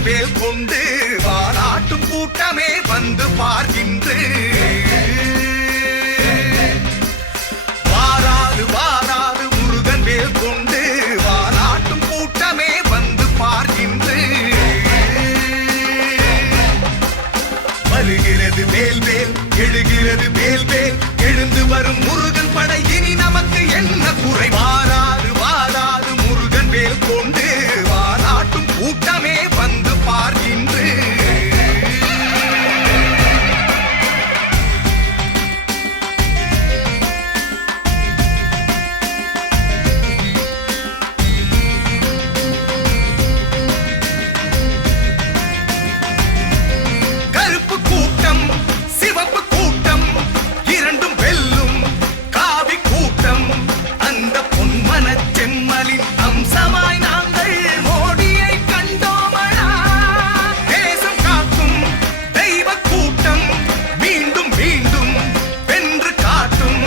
முருகன் வேல் கொண்டு வாலாட்டும் கூட்டமே வந்து பார்க்கின்ற வாராது வாராது முருகன் வேல் கொண்டு வாலாட்டும் கூட்டமே வந்து பார்க்கின்ற வருகிறது வேல் வேல் எழுகிறது வேல் வேல் எழுந்து வரும் முருகன் படை இனி நமக்கு என்ன குறை வாராது வாராது முருகன் வேல் கொண்டு வாலாட்டும் கூட்டமே வந்து பார்க்கின்ற கருப்பு கூட்டம் சிவப்பு கூட்டம் இரண்டும் வெல்லும் காவி கூட்டம் அந்த பொன்மன செம்மலின் அம்சமாய் நாங்கள் மோடியை கண்டோமடா தேசம் காக்கும் தெய்வ கூட்டம் மீண்டும் மீண்டும் வென்று காட்டும்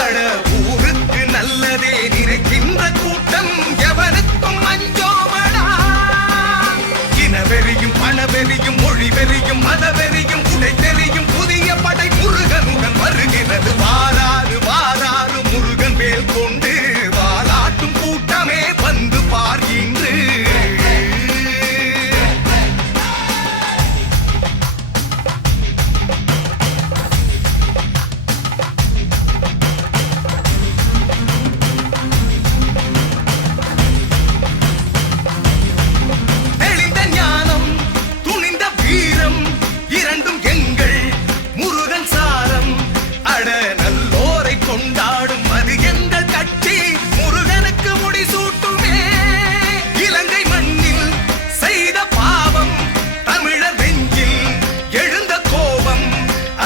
அட ஊருக்கு நல்லதே நினைக்கின்ற கூட்டம் எவனுக்கும் அஞ்சோமடா இனவெறியும் பணவெறியும் மொழிவெறியும் மதவெறியும் உடை தெரியும் புதிய படை முருகனுடன் வருகிறது வாராறு வாராறு முருகன் வேல் கொண்டு வாலாட்டும் கூட்டமே வந்து பார்க்கின்ற தெளிந்த ஞானம் துணிந்த வீரம் இரண்டும் எங்கள் முருகன் சாரம் அட நல்லோரை கொண்டாடும் அது எங்கள் கட்சி முருகனுக்கு முடிசூட்டுமே இலங்கை மண்ணில் செய்த பாவம் தமிழர் நெஞ்சில் எழுந்த கோபம்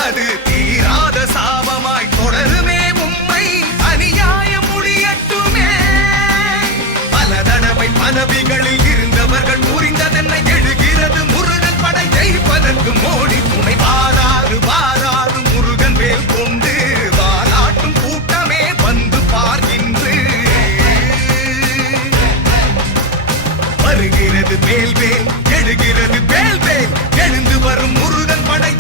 அது தீராத சாபமாய் தொடருமே உம்மை அநியாயம் முடியட்டுமே பல தடவை பதவிகளில் இருந்தவர்கள் புரிந்ததென்ன எழுகிறது முருகன் படை ஜெயிப்பதற்கு மோடி துணை வாராறு வாராறு முருகன் வேல் கொண்டு வாலாட்டும் கூட்டமே வந்து பார்க்கின்ற வருகிறது வேல் வேல் எழுகிறது வேல் வேல் எழுந்து வரும் முருகன் படை